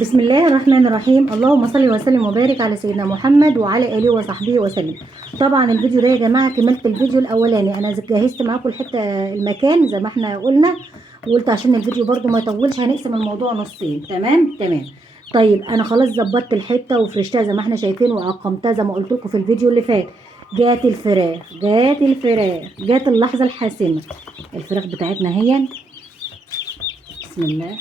بسم الله الرحمن الرحيم. اللهم صل وسلم وبارك على سيدنا محمد وعلى اله وصحبه وسلم. طبعا الفيديو ده يا جماعه كملت الفيديو الاولاني، انا جهزت معاكم الحته المكان زي ما احنا قلنا، وقلت عشان الفيديو برده ما يطولش هنقسم الموضوع نصين. تمام. طيب انا خلاص ظبطت الحته وفرشتها زي ما احنا شايفين وعقمتها زي ما قلت لكم في الفيديو اللي فات. جات جات اللحظه الحاسمه. الفراخ بتاعتنا هي، بسم الله.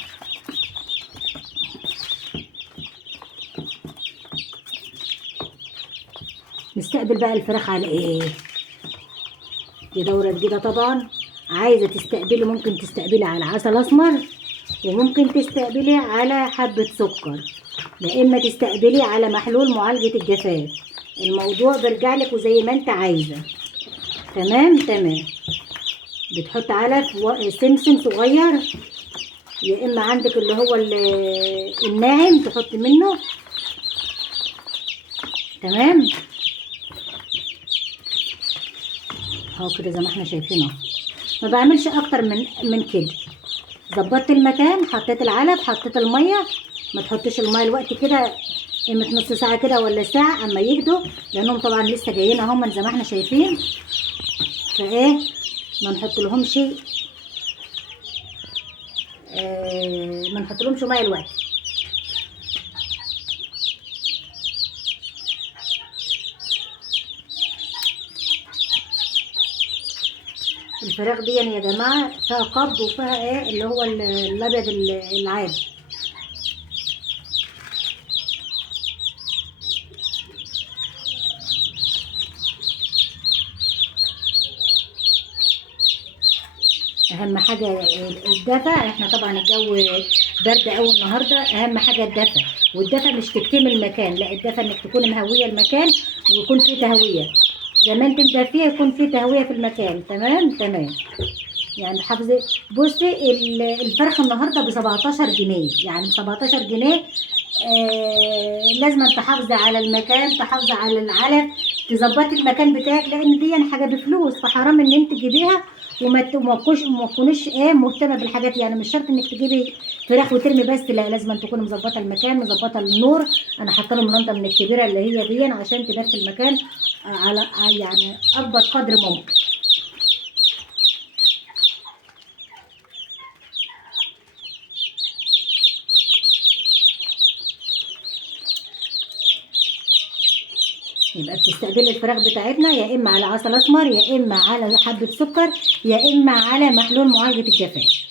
نستقبل بقى الفراخ على ايه؟ دي دورة جديدة طبعا. عايزة تستقبلي ممكن تستقبلي على عسل اسمر، وممكن تستقبلي على حبة سكر، يا اما تستقبلي على محلول معالجة الجفاف. الموضوع بيرجع لك وزي ما انت عايزة. تمام. بتحط علف سمسم صغير، يا اما عندك اللي هو الناعم تحط منه. تمام اهو كده زي ما احنا شايفين اهو. ما بعملش اكتر من كده. ظبطت المكان، حطيت العلف، حطيت الميه. ما تحطيش الميه الوقت كده، قيمه نص ساعه كده ولا ساعه اما يهدوا، لانهم طبعا لسه جايين اهم زي ما احنا شايفين. فايه ما نحط لهمش ما نحط لهمش ميه الوقت. الفراخ دي يا جماعه فيها قبض وفيها ايه اللي هو الابيض العادي. اهم حاجه الدفا. احنا طبعا الجو برد قوي النهارده، اهم حاجه الدفا. والدفا مش تكتمي المكان، لا الدفا انك تكوني مهويه المكان ويكون فيه تهويه. زي ما انت مدفيه يكون فيه تهويه في المكان. تمام. يعني حافظه. بصي الفرخه النهارده ب 17 جنيه، يعني ب 17 جنيه. لازم تحافظي على المكان، تحافظي على العلف، تظبطي المكان بتاعك، لان دي حاجه بفلوس، فحرام ان انت تجيبيها وما تكونيش مهتمه بالحاجات. يعني مش شرط انك تجيبي فراخ وترمي بس، لا لازم تكوني مظبطه المكان، مظبطه النور. انا حاطه لهم منضه من الكبيره اللي هي دي عشان تدفي المكان على يعني اكبر قدر ممكن. يبقى بتستقبلي الفراخ بتاعتنا يا اما على عسل اسمر، يا اما على حبه سكر، يا اما على محلول معالجه الجفاف.